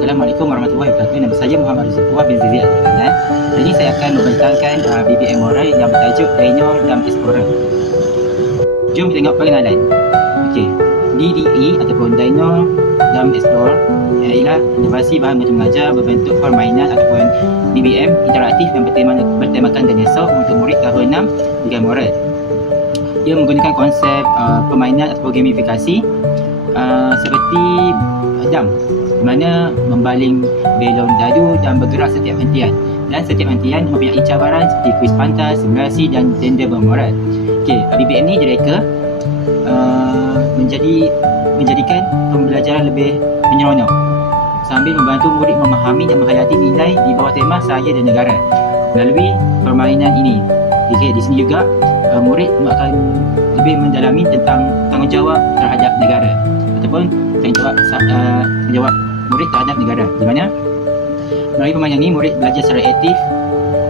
Assalamualaikum warahmatullahi wabarakatuh. Nama saya Muhammad Rizqullah bin Zizi Al-Kanan. Jadi ini saya akan membentangkan BBM moral yang bertajuk Dino Dump Explorer. Jom kita tengok pengenalan. Okey, DDE ataupun Dino Dump Explorer ialah inovasi bahan untuk mengajar berbentuk permainan ataupun BBM interaktif yang bertemakan dinosaur untuk murid tahun 6 dengan moral. Ia menggunakan konsep permainan atau gamifikasi seperti dump, di mana membaling belon dadu dan bergerak setiap hentian, dan setiap hentian mempunyai cabaran seperti kuis pantas, simulasi dan tender bermoral. Okey, BBM ni direka menjadikan pembelajaran lebih menyeronok sambil membantu murid memahami dan menghayati nilai di bawah tema saya dan negara melalui permainan ini. Okey, di sini juga murid akan lebih mendalami tentang tanggungjawab terhadap negara ataupun tanggungjawab murid terhadap negara, di mana melalui permainan ini murid belajar secara aktif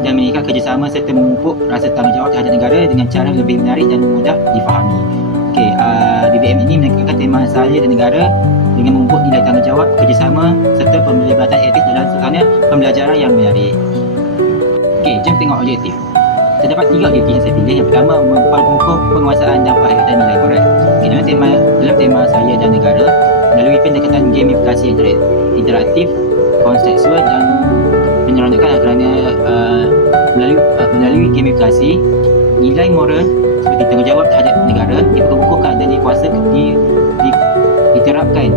dan meningkat kerjasama serta memupuk rasa tanggungjawab terhadap negara dengan cara lebih menarik dan mudah difahami. Okey, BBM ini menekankan tema saya dan negara dengan memupuk nilai tanggungjawab, kerjasama serta pelibatan aktif dalam suasana pembelajaran yang menarik. Okey, jom tengok objektif. Terdapat 3 objektif yang saya pilih. Yang pertama, memperkukuh penguasaan dan penghayatan nilai moral. Okay, dalam tema saya dan negara, melalui pendekatan gamifikasi interaktif, kontekstual dan menyeronokkan kerana melalui gamifikasi, nilai moral seperti tanggungjawab terhadap negara diperkukuhkan dan diterapkan,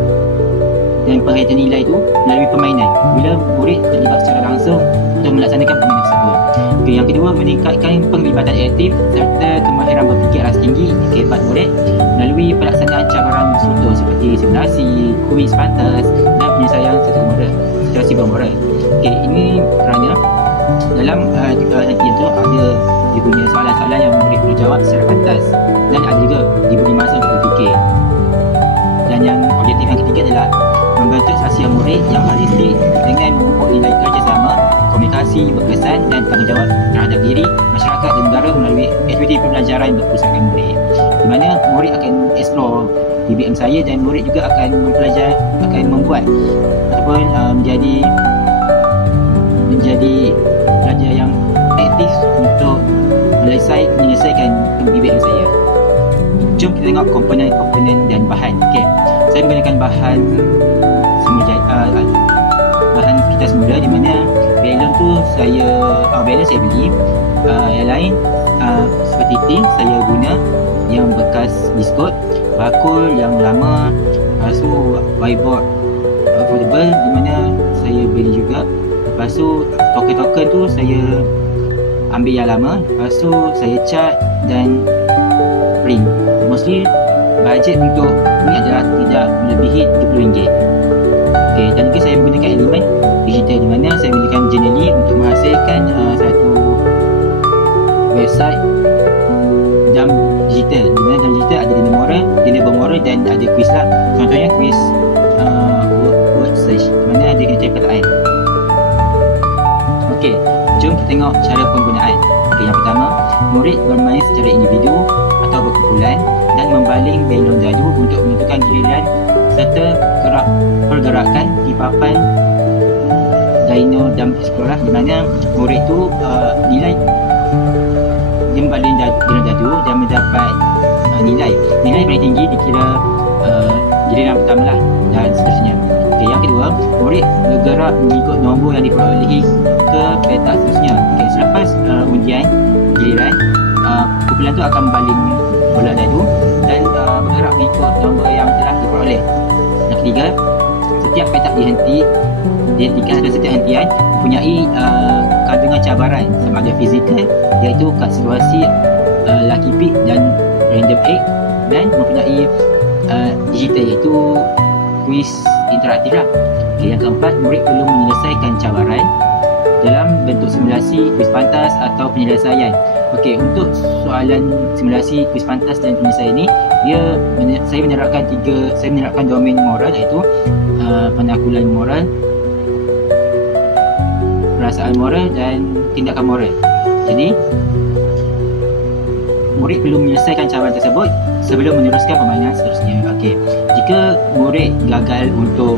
dan penghayatan nilai itu melalui permainan bila murid terlibat secara langsung untuk melaksanakan permainan tersebut. Okay, yang kedua, meningkatkan penglibatan aktif serta kemahiran berfikir ras tinggi kehebat murid melalui pelaksanaan cabaran struktur seperti simulasi, kuis pantas dan penyelesaian situasi bermoral. Okay, ini kerana dalam nanti itu ada dia punya soalan-soalan yang murid perlu jawab secara pantas, dan ada juga diberi masa untuk berfikir. Dan yang objektif yang ketiga adalah membentuk sosial murid yang holistik dengan memupuk nilai kerjasama, komunikasi berkesan dan tanggungjawab terhadap diri, masyarakat dan negara melalui aktiviti pembelajaran berpusatkan murid, di mana murid akan explore BBM saya dan murid juga akan membuat ataupun menjadi pelajar yang aktif untuk menyelesaikan BBM saya. Jom kita tengok komponen dan bahan. Okey, saya menggunakan bahan kita semula, di mana belon saya beli, yang lain seperti tin saya guna yang bekas biskut, bakul yang lama, lepas tu whiteboard foldable di mana saya beli juga, lepas tu token tu saya ambil yang lama, lepas tu saya cat dan print. Mostly bajet untuk ni adalah tidak melebihi RM30. Okey, dan juga saya menggunakan elemen digital, di mana saya menggunakan Genially untuk menghasilkan satu website dalam digital, di mana dalam digital ada dina bermoral dan ada quiz lah. Contohnya quiz word search, di mana ada kena cari perkataan. Okey, jom kita tengok cara penggunaan. Okey, yang pertama, murid bermain secara individu atau berkumpulan dan membaling belon dadu untuk menentukan giliran serta pergerakan di papan Dino Dump Explorer, di mana murid tu nilai dia membaling belon dadu dan mendapat nilai paling tinggi dikira giliran pertama lah, dan seterusnya. Okay, yang kedua, murid bergerak mengikut nombor yang diperolehi ke petak seterusnya. Okay, selepas undian giliran, kumpulan tu akan membaling bola dadu dan bergerak mengikut nombor yang telah diperoleh. Yang ketiga, setiap petak dihentikan, dan setiap hentian mempunyai kandungan cabaran sama ada fizikal, iaitu kad situasi, lucky pick dan random egg, dan mempunyai digital, iaitu kuis interaktif lah. Okay, yang keempat, murid perlu menyelesaikan cabaran dalam bentuk simulasi, kuis pantas atau penyelesaian. Okey, untuk soalan simulasi, kuis pantas dan penyelesaian ni, saya menerapkan domain moral, iaitu penakulan moral, perasaan moral dan tindakan moral. Jadi murid perlu menyelesaikan cabaran tersebut sebelum meneruskan permainan seterusnya. Okey, jika murid gagal untuk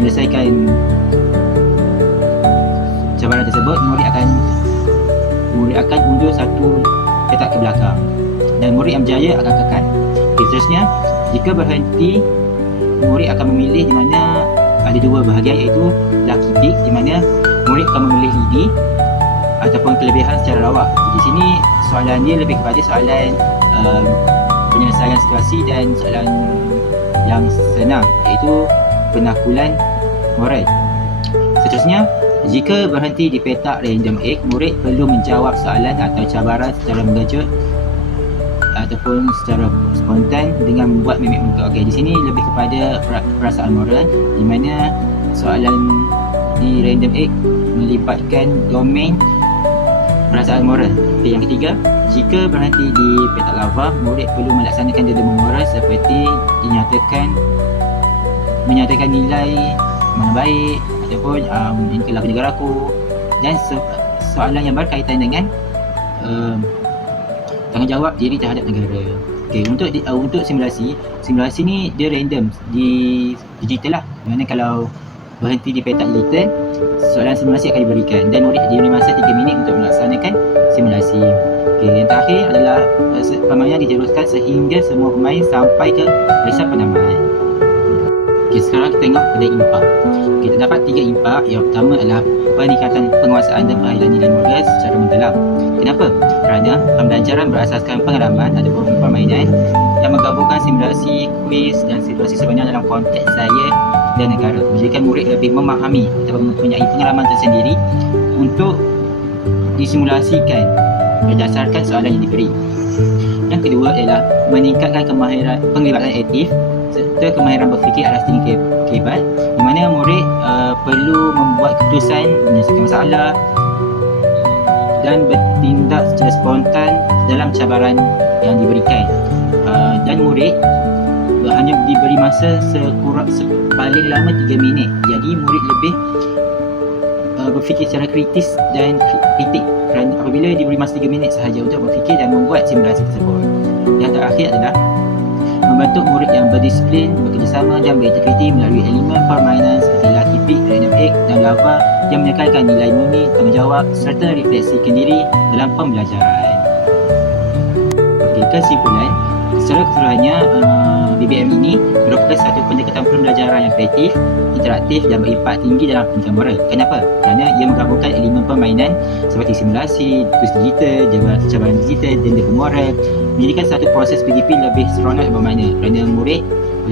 menyelesaikan cabaran tersebut, murid akan undur satu petak ke belakang dan murid yang berjaya akan kekal. Seterusnya, jika berhenti, murid akan memilih di mana ada dua bahagian, iaitu lucky pick, di mana murid akan memilih lidi ataupun kelebihan secara rawak. Di sini soalan dia lebih kepada soalan penyelesaian situasi dan soalan yang senang, iaitu penakulan moral. Seterusnya, jika berhenti di petak random egg, murid perlu menjawab soalan atau cabaran secara mengejut ataupun secara spontan dengan membuat mimik muka. Okey, di sini lebih kepada perasaan moral, di mana soalan di random egg melibatkan domain perasaan moral. Okey, yang ketiga, jika berhenti di petak lava, murid perlu melaksanakan dilema moral seperti menyatakan nilai mana baik ataupun ini telah negaraku, dan soalan yang berkaitan dengan tanggungjawab diri terhadap negara. Okey, untuk simulasi ni dia random di digital lah. Mana kalau berhenti di petak digital, soalan simulasi akan diberikan dan murid diberi masa 3 minit untuk melaksanakan simulasi. Okey, yang terakhir adalah permainan diteruskan sehingga semua pemain sampai ke barisan penamaan. Okey, sekarang kita tengok pada impak. Kita dapat 3 impak. Yang pertama adalah peningkatan penguasaan dan pengadilan nilai moral secara mendalam. Kenapa? Kerana pembelajaran berasaskan pengalaman ataupun permainan yang menggabungkan simulasi, kuis dan situasi sebenar dalam konteks saya dan negara, menjadikan murid lebih memahami atau mempunyai pengalaman tersendiri untuk disimulasikan berdasarkan soalan yang diberi. Yang kedua adalah meningkatkan kemahiran penglibatan aktif serta kemahiran berfikir alas tinggi kebat, di mana murid perlu membuat keputusan, menyelesaikan masalah dan bertindak secara spontan dalam cabaran yang diberikan. Dan murid hanya diberi masa paling lama 3 minit. Jadi murid lebih berfikir secara kritis dan kritik apabila diberi masa 3 minit sahaja untuk berfikir dan membuat simulasi tersebut. Yang terakhir adalah membentuk murid yang berdisiplin, bekerjasama dan berintegriti melalui elemen permainan seperti lucky pick, random egg dan lava yang menekankan nilai murni, tanggungjawab serta refleksikan diri dalam pembelajaran. Okey, kesimpulan, secara keseluruhannya BBM ini merupakan satu pendekatan pembelajaran yang kreatif, interaktif dan berimpak tinggi dalam pendidikan moral. Kenapa? Kerana ia menggabungkan elemen permainan seperti simulasi, kuis digital, cabaran digital dan dilema moral, menjadikan satu proses PDP lebih seronok dan bermakna kerana murid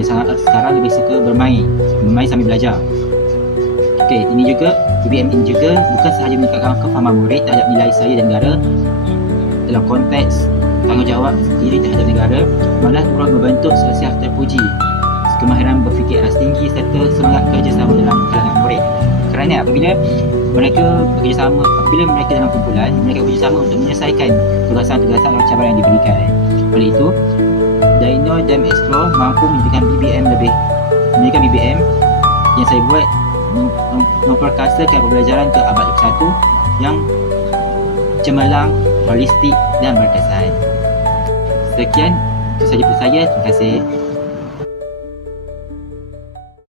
sekarang lebih suka bermain sambil belajar. Okey, ini juga BBM ini juga bukan sahaja meningkatkan kefahaman murid terhadap nilai saya dan negara dalam konteks tanggungjawab diri terhadap negara, malah turut membentuk sosial terpuji, kemahiran berfikir alas tinggi serta semangat kerjasama dalam kalangan murid. Kerana apabila mereka dalam kumpulan, mereka bekerjasama untuk menyelesaikan tugasan-tugasan atau cabaran yang diberikan. Oleh itu, Dino dan Explore mampu menjadikan BBM yang saya buat memperkasakan pembelajaran ke abad 21 yang cemerlang, holistik dan berkesan. Sekian, itu sahaja dari saya. Terima kasih.